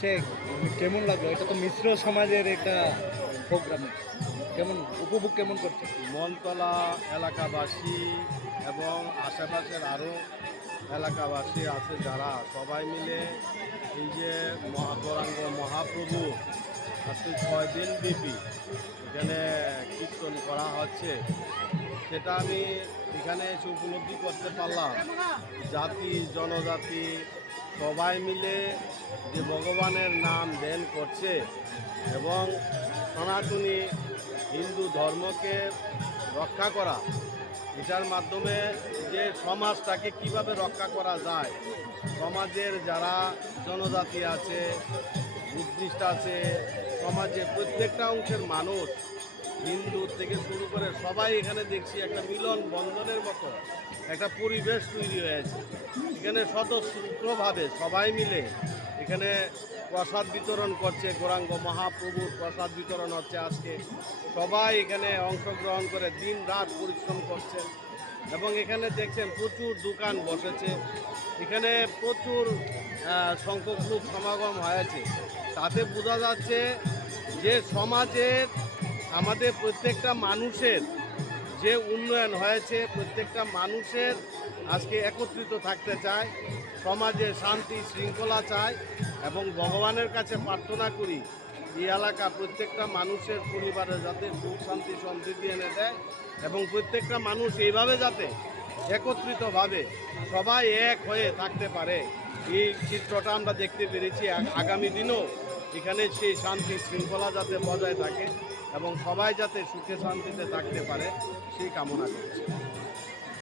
সে কেমন লাগলো? এটা তো মিশ্র সমাজের একটা প্রোগ্রাম, কেমন উপভোগ কেমন করছে? মনতলা এলাকাবাসী এবং আশেপাশের আরও এলাকাবাসী আছে যারা সবাই মিলে এই যে গৌরাঙ্গ মহাপ্রভু আজকে 6 দিন ব্যাপী এখানে কীর্তন করা হচ্ছে, সেটা আমি এখানে এসে উপলব্ধি করতে পারলাম। জাতি জনজাতি সবাই মিলে যে ভগবানের নাম ধ্যান করছে এবং সনাতনী হিন্দু ধর্মকে রক্ষা করা, এটার মাধ্যমে যে সমাজটাকে কিভাবে রক্ষা করা যায়, সমাজের যারা জনজাতি আছে, বুদ্ধিস্ট আছে, সমাজে প্রত্যেকটা অংশের মানুষ হিন্দু থেকে শুরু করে সবাই এখানে দেখছি একটা মিলন বন্ধনের মতো একটা পরিবেশ তৈরি হয়েছে। এখানে স্বতঃস্ফূর্তভাবে সবাই মিলে এখানে প্রসাদ বিতরণ করছে, গৌরাঙ্গ মহাপ্রভুর প্রসাদ বিতরণ হচ্ছে আজকে। সবাই এখানে অংশগ্রহণ করে দিন রাত পরিশ্রম করছেন এবং এখানে দেখছেন প্রচুর দোকান বসেছে, এখানে প্রচুর সংখ্যক লোক সমাগম হয়েছে। তাতে বোঝা যাচ্ছে যে সমাজের আমাদের প্রত্যেকটা মানুষের যে উন্নয়ন হয়েছে, প্রত্যেকটা মানুষের আজকে একত্রিত থাকতে চায়, সমাজে শান্তি শৃঙ্খলা চায় এবং ভগবানের কাছে প্রার্থনা করি এই এলাকা প্রত্যেকটা মানুষের পরিবারে যাতে সুখ শান্তি সমৃদ্ধি এনে দেয় এবং প্রত্যেকটা মানুষ এইভাবে যাতে একত্রিতভাবে সবাই এক হয়ে থাকতে পারে, এই চিত্রটা আমরা দেখতে পেরেছি। আগামী দিনেও এখানে সেই শান্তি শৃঙ্খলা যাতে বজায় থাকে এবং সবাই যাতে সুখে শান্তিতে থাকতে পারে সেই কামনা করছি।